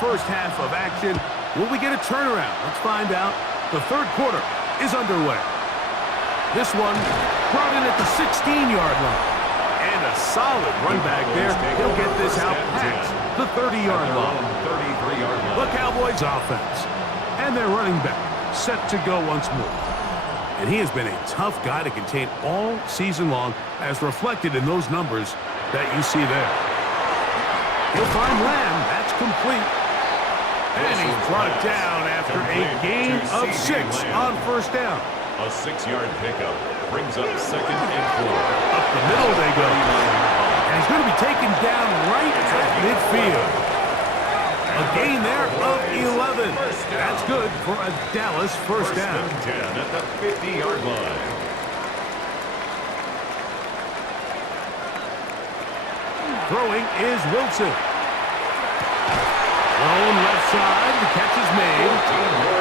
first half of action. Will we get a turnaround? Let's find out. The third quarter is underway. This one brought in at the 16-yard line. And a solid run back there. He'll get this out past the 30-yard line. The Cowboys offense. And their running back set to go once more. And he has been a tough guy to contain all season long, as reflected in those numbers that you see there. He'll find Lamb. That's complete. And he's brought down after a gain of 6 on first down. A 6-yard pickup brings up 2nd and 4. Up the middle they go. And he's going to be taken down right at midfield. A gain there of 11. That's good for a Dallas first down. 10 at the 50-yard line. Throwing is Wilson. Thrown left side. The catch is made.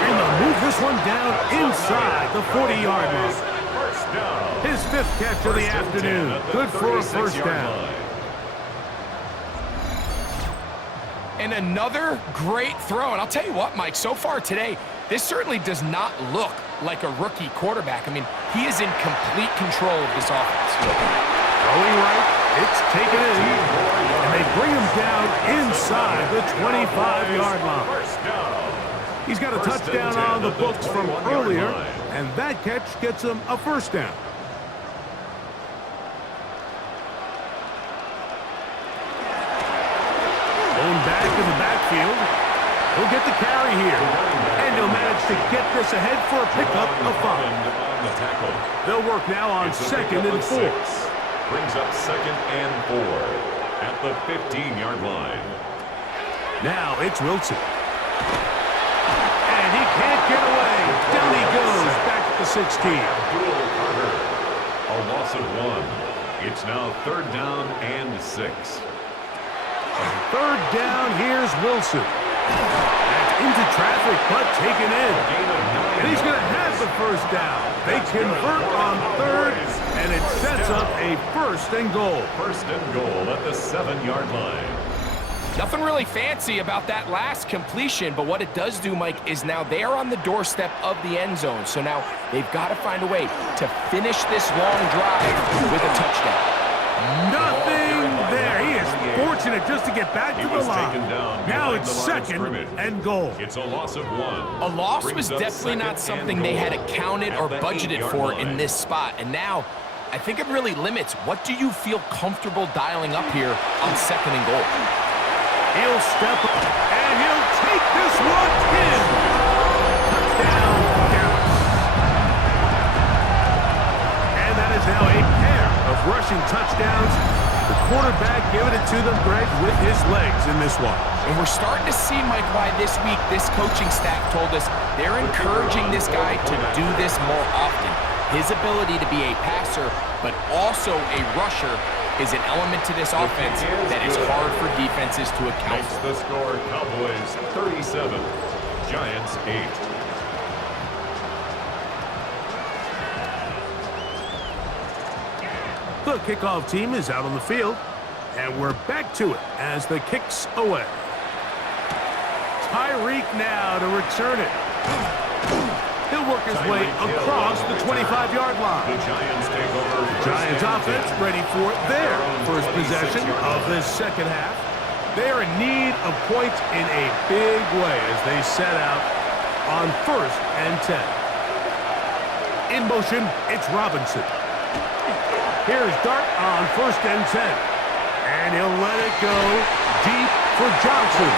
And they'll move this one down inside the 40-yard line. His 5th catch of the afternoon. Good for a first down. And another great throw. And I'll tell you what, Mike, so far today, this certainly does not look like a rookie quarterback. I mean, he is in complete control of this offense. Throwing right, it's taken in. And they bring him down inside the 25-yard line. He's got a touchdown on the books from earlier, and that catch gets him a first down. Back in the backfield. He'll get the carry here. And he'll manage to get this ahead for a pickup of 5. They'll work now on 2nd and 4. Brings up 2nd and 4 at the 15-yard line. Now it's Wilson. And he can't get away. Down he goes back at the 16. A loss of 1. It's now 3rd down and 6. Third down, here's Wilson. That's into traffic, but taken in. And he's going to have the first down. They convert on 3rd, and it sets up a 1st and goal. 1st and goal at the 7-yard line. Nothing really fancy about that last completion, but what it does do, Mike, is now they are on the doorstep of the end zone. So now they've got to find a way to finish this long drive with a touchdown. Nothing there. He is fortunate just to get back to the line. Now it's 2nd and goal. It's a loss of 1. A loss was definitely not something they had accounted or budgeted for in this spot. And now I think it really limits what do you feel comfortable dialing up here on 2nd and goal. He'll step up and he'll take this one in. Touchdown, Dallas. And that is now a pair of rushing touchdowns. The quarterback giving it to them, Greg, with his legs in this one. And we're starting to see, Mike, why this week this coaching staff told us they're encouraging this guy to do this more often. His ability to be a passer, but also a rusher, is an element to this offense that is hard for defenses to account for. The score, Cowboys 37, Giants 8. The kickoff team is out on the field, and we're back to it as the kick's away. Tyreek now to return it. He'll work his way across the 25-yard line. The Giants take over. Giants offense ready for their first possession of this second half. They're in need of points in a big way as they set out on 1st and 10. In motion, it's Robinson. Here's Dart on 1st and 10. And he'll let it go deep for Johnson.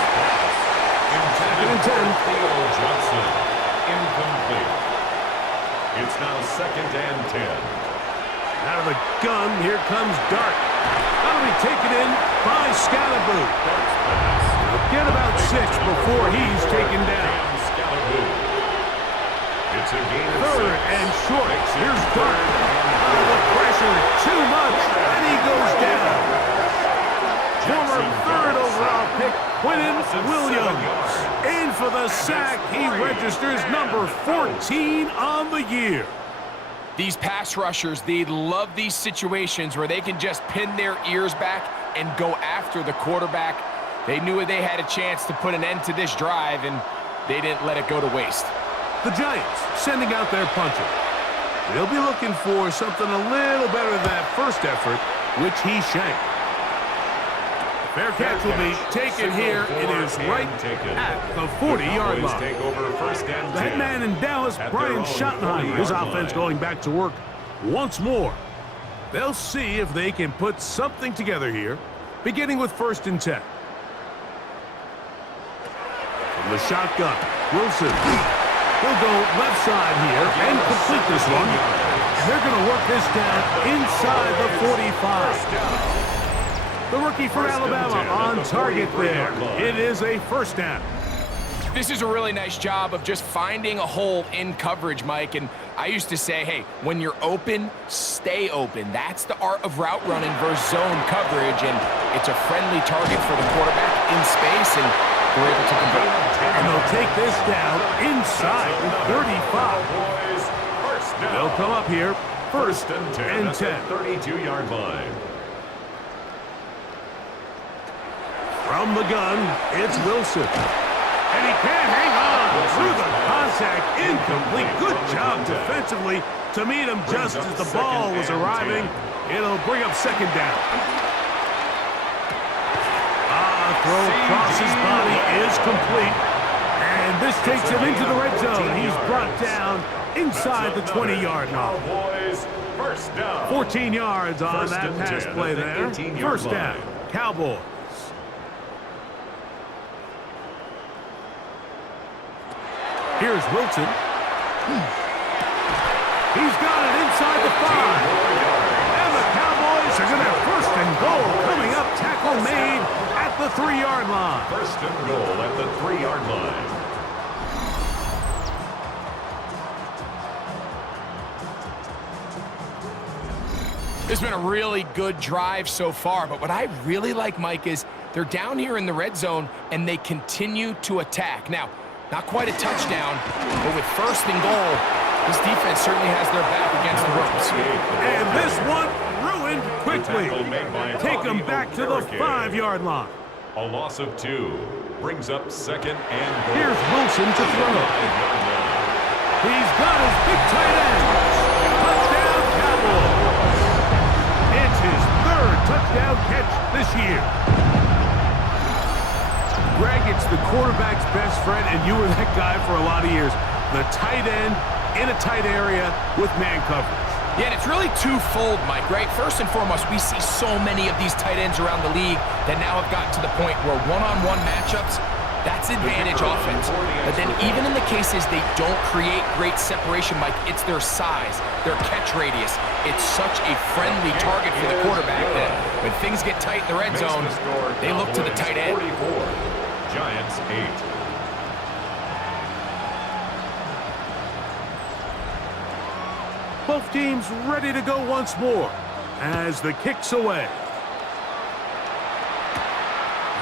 Intended for Theo Johnson. Incomplete. It's now 2nd and 10. Out of the gun, here comes Dart. That'll be taken in by Scalaboo. He'll get about 6 before he's taken down. It's a gain of 3rd and short. Here's Dart. Out of the pressure, too much, and he goes down. Former 3rd overall pick, Quinton Williams. In for the sack. He registers number 14 on the year. These pass rushers, they love these situations where they can just pin their ears back and go after the quarterback. They knew they had a chance to put an end to this drive, and they didn't let it go to waste. The Giants sending out their punter. They'll be looking for something a little better than that first effort, which he shanked. Fair catch will be taken here. It is right at the 40-yard line. The head man in Dallas, Brian Schottenheimer, his offense going back to work once more. They'll see if they can put something together here, beginning with 1st and 10. From the shotgun, Wilson. He'll go left side here and complete this one. They're going to work this down inside the 45. The rookie from Alabama on target there. It is a 1st down. This is a really nice job of just finding a hole in coverage, Mike. And I used to say, hey, when you're open, stay open. That's the art of route running versus zone coverage. And it's a friendly target for the quarterback in space, and they're able to convert. And they'll take this down inside the 35. They'll come up here, 1st and 10. 32-yard line. From the gun, it's Wilson. And he can't hang on through the contact. Incomplete. Good job defensively to meet him just as the ball was arriving. It'll bring up 2nd down. Throw across his body is complete. And this takes him into the red zone. He's brought down inside the 20-yard line. 14 yards on that pass play there. 1st down, Cowboys. Here's Wilson. He's got it inside the 5. And the Cowboys are going to have 1st and goal coming up. Tackle made at the 3-yard line. 1st and goal at the 3-yard line. It's been a really good drive so far, but what I really like, Mike, is they're down here in the red zone, and they continue to attack. Now, not quite a touchdown, but with 1st and goal, this defense certainly has their back against the ropes. And this one ruined quickly. Take them back to the 5-yard line. A loss of 2 brings up 2nd and goal. Here's Wilson to throw. He's got his big tight end. Touchdown, Cowboys. It's his 3rd touchdown catch this year. Greg, it's the quarterback's best friend, and you were that guy for a lot of years. The tight end in a tight area with man coverage. Yeah, and it's really twofold, Mike, right? First and foremost, we see so many of these tight ends around the league that now have gotten to the point where one-on-one matchups, that's advantage offense. But then even in the cases they don't create great separation, Mike, it's their size, their catch radius. It's such a friendly target for the quarterback that when things get tight in the red zone, they look to the tight end. Giants 8. Both teams ready to go once more as the kick's away.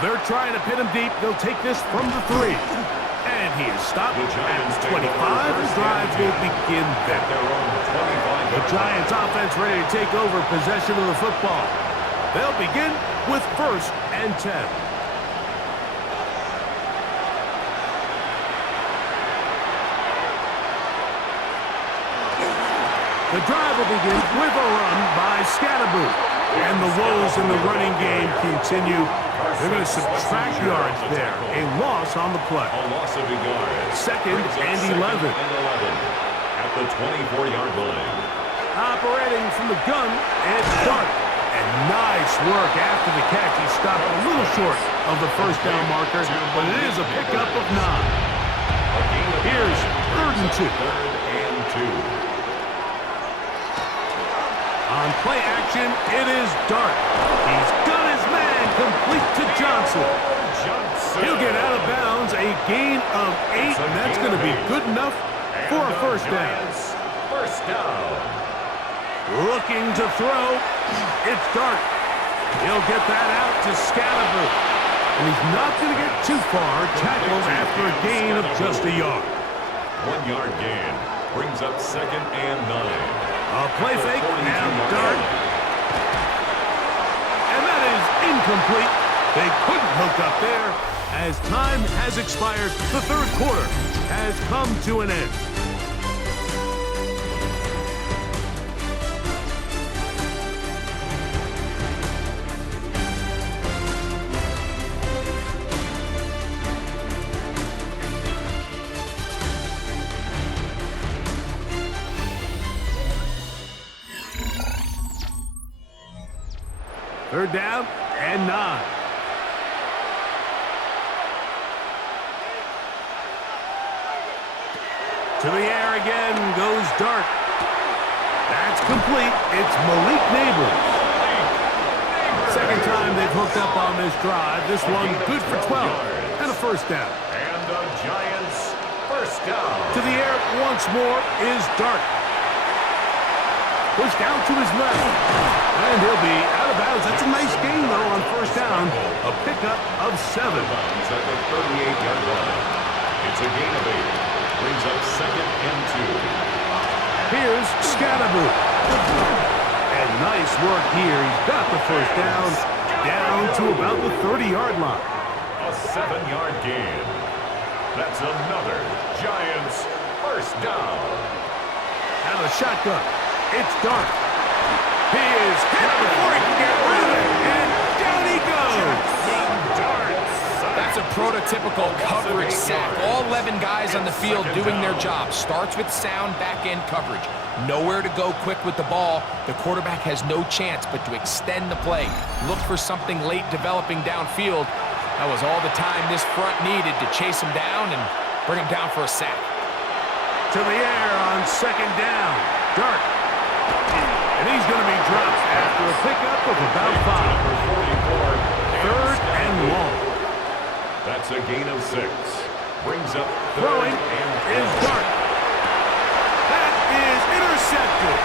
They're trying to pin him deep. They'll take this from the 3. And he is stopped at 25. The drive will begin there. The Giants offense ready to take over possession of the football. They'll begin with 1st and 10. The drive will begin with a run by Scatterboot. And the woes in the running game continue. They're going to subtract yards there. A loss on the play. A loss of a yard. 2nd and 11. At the 24-yard line. Operating from the gun, it's Dart. And nice work after the catch. He stopped a little short of the 1st down marker, but it is a pickup of 9. Here's 3rd and 2. 3rd and 2. On play action, it is Dart. He's got his man complete to Johnson. He'll get out of bounds, a gain of 8, and that's going to be good enough for a 1st down. 1st down. Looking to throw, it's Dart. He'll get that out to Scalaboo. And he's not going to get too far. Tackles after a gain of just a yard. 1-yard gain brings up 2nd and 9. A play fake, now Dart. And that is incomplete. They couldn't hook up there. As time has expired, the third quarter has come to an end. Third down and 9. To the air again goes Dart. That's complete. It's Malik Neighbors. Second time they've hooked up on this drive. This one good for 12 and a first down. And the Giants first down. To the air once more is Dart. Pushed out to his left. And he'll be out of bounds. That's a nice gain, though, on first down. A pickup of 7. Bounds at the 38-yard line. It's a gain of 8. Brings up second and 2. Here's Scatterboot. And nice work here. He's got the first down to about the 30-yard line. A 7-yard gain. That's another Giants first down. Out of the shotgun. It's Dart. He is hit before he can get rid of it. And down he goes. That's a prototypical coverage sack. All 11 guys on the field doing their job. Starts with sound back-end coverage. Nowhere to go quick with the ball. The quarterback has no chance but to extend the play. Look for something late developing downfield. That was all the time this front needed to chase him down and bring him down for a sack. To the air on second down. Dart. And he's going to be dropped after a pickup of about 5. Third and long. That's a gain of 6. Brings up throwing is Dart. That is intercepted.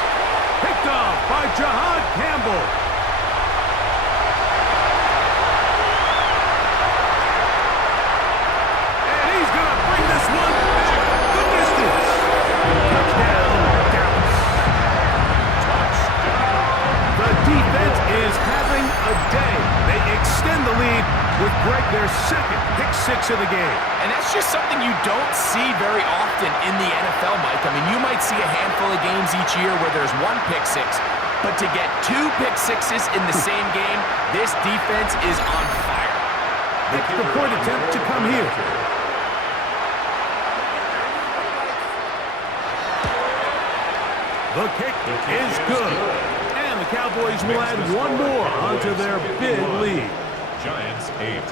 Picked off by Jahad Campbell. And he's going to bring this one back the distance. Touchdown, Dallas. The defense is having a day. They extend the lead with Greg their second pick-6 of the game. And that's just something you don't see very often in the NFL, Mike. I mean, you might see a handful of games each year where there's 1 pick-6, but to get 2 pick-6s in the same game, this defense is on fire. The point attempt to come here. The kick is good. And the Cowboys will add 1 more onto their big lead. Giants 8.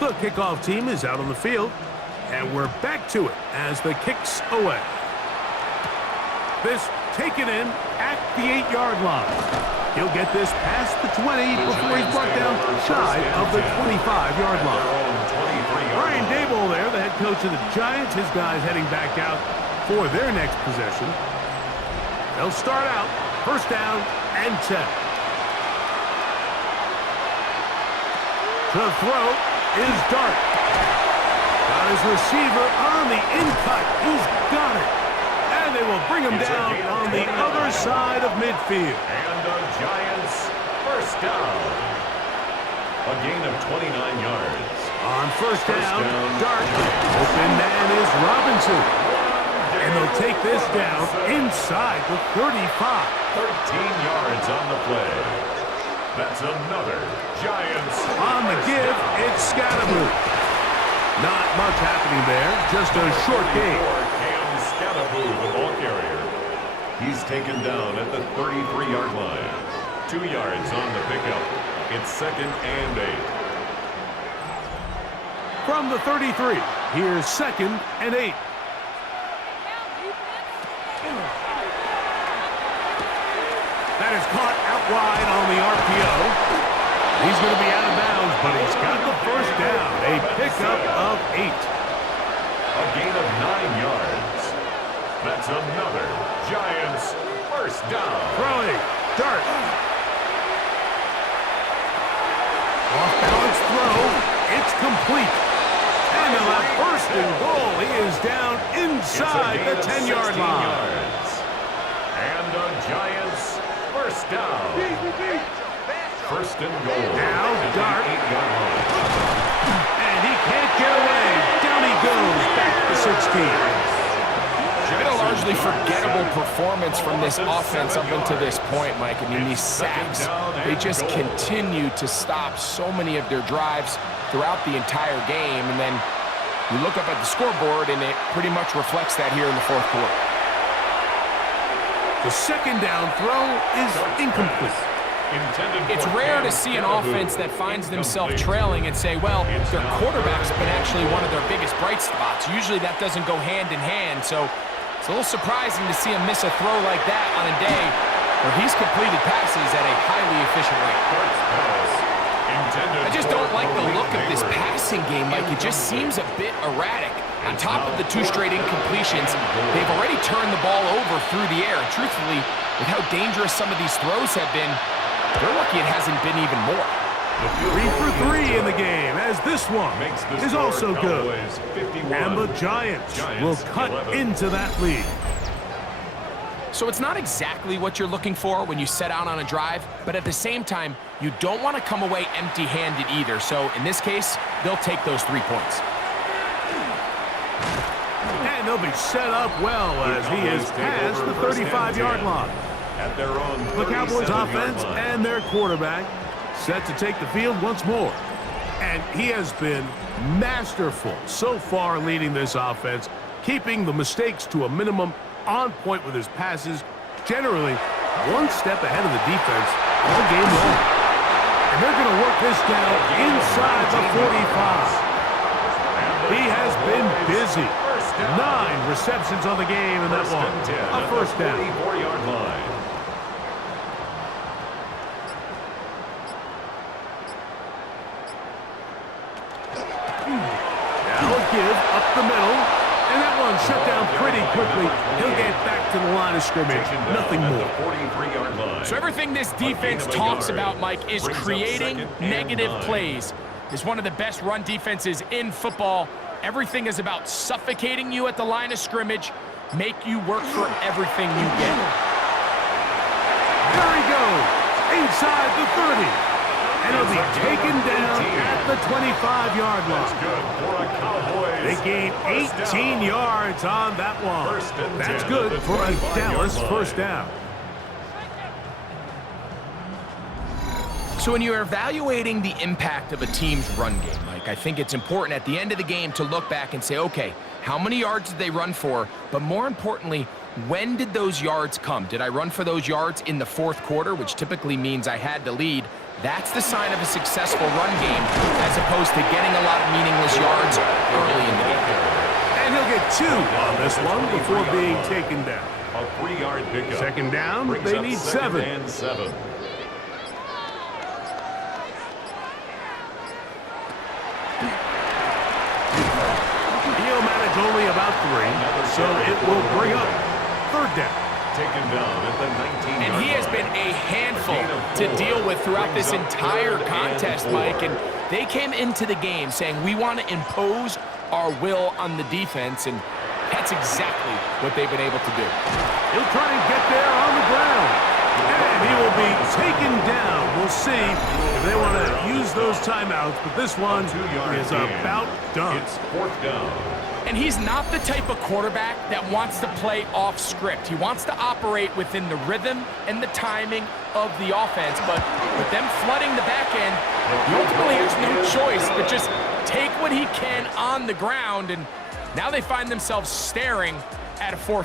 The kickoff team is out on the field, and we're back to it as the kick's away. This taken in at the 8-yard line. He'll get this past the 20 before he's brought down shy of the 25-yard line. Brian Daboll there, the head coach of the Giants. His guys heading back out for their next possession. They'll start out first down and 10. To throw is Dart. Got his receiver on the in-cut. He's got it. And they will bring him down on the other side of midfield. And the Giants first down. A gain of 29 yards. On first down, Dart. Open man is Robinson. And they'll take this down inside the 35. 13 yards on the play. That's another Giants. On the give, it's Scatterboot. Not much happening there, just a short gain. Scatterboot, the ball carrier. He's taken down at the 33-yard line. 2 yards on the pickup. It's second and 8. From the 33, here's second and 8. That is caught out wide on the RPO. He's going to be out of bounds, but he's got the first down. A pickup of 8. A gain of 9 yards. That's another Giants first down. Throwing. Dart. Off-balance throw. It's complete. And they'll have first and goal. He is down inside the 10-yard line. And the Giants first down. First and goal. Now, at the Dart. 8-yard line. And he can't get away. Down he goes, back to 16. Been a largely forgettable performance from this offense up until this point, Mike. I mean, these sacks, they just continue to stop so many of their drives throughout the entire game. And then you look up at the scoreboard, and it pretty much reflects that here in the fourth quarter. The second down throw is incomplete. It's rare to see an offense that finds themselves trailing and say, well, their quarterback's been actually one of their biggest bright spots. Usually that doesn't go hand in hand, so it's a little surprising to see him miss a throw like that on a day where he's completed passes at a highly efficient rate. I just don't like the look of this passing game, Mike. It just seems a bit erratic. On top of the 2 straight incompletions, they've already turned the ball over through the air. And truthfully, with how dangerous some of these throws have been, they're lucky it hasn't been even more. 3 for 3 in the game, as this one is also good. And the Giants will cut into that lead. So it's not exactly what you're looking for when you set out on a drive, but at the same time, you don't want to come away empty-handed either. So in this case, they'll take those 3 points. And they'll be set up well as he is past the 35-yard line. At their own The Cowboys offense and their quarterback set to take the field once more. And he has been masterful so far leading this offense, keeping the mistakes to a minimum, on point with his passes, generally one step ahead of the defense all game long. And they're going to work this down inside the 45. He has been busy. 9 receptions on the game in that one. A first down. 44-yard line. Now a give up the middle. And that one shut down pretty quickly. He'll get back to the line of scrimmage. Nothing more. 43-yard line. So everything this defense talks about, Mike, is creating negative plays. It's one of the best run defenses in football. Everything is about suffocating you at the line of scrimmage, make you work for everything you get. There he goes, inside the 30. And he'll be taken down at the 25-yard line. Good for a Cowboys. They gain 18 yards on that one. That's good for a Dallas first down. So when you're evaluating the impact of a team's run game, Mike, I think it's important at the end of the game to look back and say, okay, how many yards did they run for? But more importantly, when did those yards come? Did I run for those yards in the fourth quarter, which typically means I had to lead? That's the sign of a successful run game, as opposed to getting a lot of meaningless yards early in the game. And he'll get 2 on this one before being taken down. A 3-yard pickup. Second down, they need 7. And 7. He'll manage only about 3, so it will bring up 3rd down. Taken down at the 19-yard And he has been a handful to deal with throughout this entire contest, Mike. And they came into the game saying, we want to impose our will on the defense, and that's exactly what they've been able to do. He'll try and get there on the ground. And he will be taken down. We'll see if they want to use those timeouts, but this one is about done. It's 4th down. And he's not the type of quarterback that wants to play off script. He wants to operate within the rhythm and the timing of the offense. But with them flooding the back end, he ultimately has no choice but just take what he can on the ground. And now they find themselves staring at a 4th